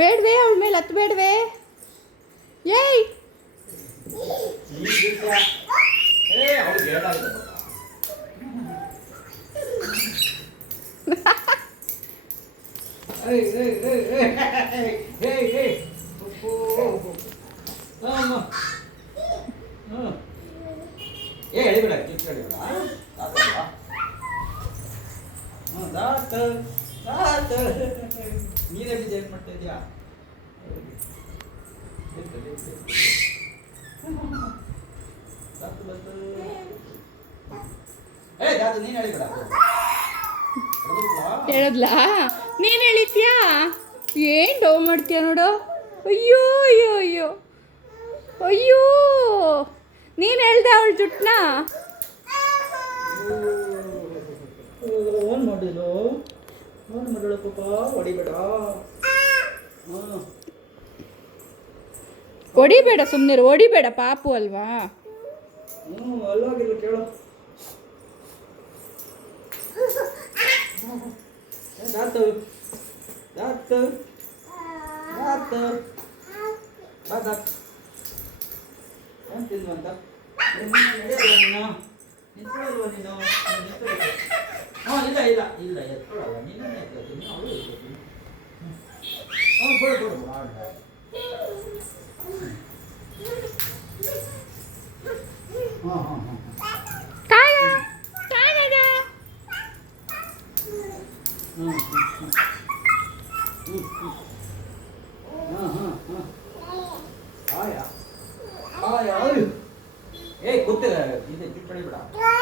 ಬೇಡವೇ ಅವಳ ಮೇಲೆ ಹತ್ಬೇಡವೇ? ಏಯ್ ಎಳಿಬೇಡ ನೀನೇ ಬಿಜಿ ಮಾಡ್ತಾ ಇದೆಯಾ? ನೀನು ಎಳಿಬೇಡ. ಹೇಳದ್ಲಾ? ನೀನು ಎಳಿತೀಯಾ? ಏನು ಡವ್ ಮಾಡ್ತೀಯ ನೋಡು. ಅಯ್ಯೋ ಅಯ್ಯೋ ಅಯ್ಯೋ ಅಯ್ಯೋ, ನೀನು ಹೇಳ್ದೆ ಅವಳ ಜುಟ್ಟನ್ನ. ಓನ್ ಮಾಡಿದ್ರು ಓನ್ ಮಾಡಳ ಪಾಪ, ಹೊಡಿಬೇಡ. ಹೊಡಿಬೇಡ, ಸುಮ್ಮನೆ ಹೊಡಿಬೇಡ, ಪಾಪು ಅಲ್ವಾ? ಅಲ್ವಾಗಿಲ್ಲ ಕೇಳು. ದಾತು ದಾತು ದಾತು ಬಾ ದಾತು ಏನು ತಿಂದ್ವಂತ? ನಡೆಯಲ್ವ ನೀನು? ನಿಂತ್ಕೊಳ್ಳಲ್ವ ನೀನು? ಹಾಂ ಇಲ್ಲ ಇಲ್ಲ ಇಲ್ಲ ಎತ್ಕೊಳ್ಳಲ್ಲ, ನಿನ್ನೇ ಎತ್ಕೊತೀನಿ, ಅವಳು ಎತ್ಕೊತೀನಿ. ಹಾಂ ಬಿಡು ಬಿಡು ಹಾಂ ಹಾಂ ಹಾಂ ಕಾಯ ಕಾಯಗ ಆಯಾ ಆಯಾ ಏ ಕೂತಿಲ್ಲ ಇದು ಬಿಟ್ಟು ಬಿಡ.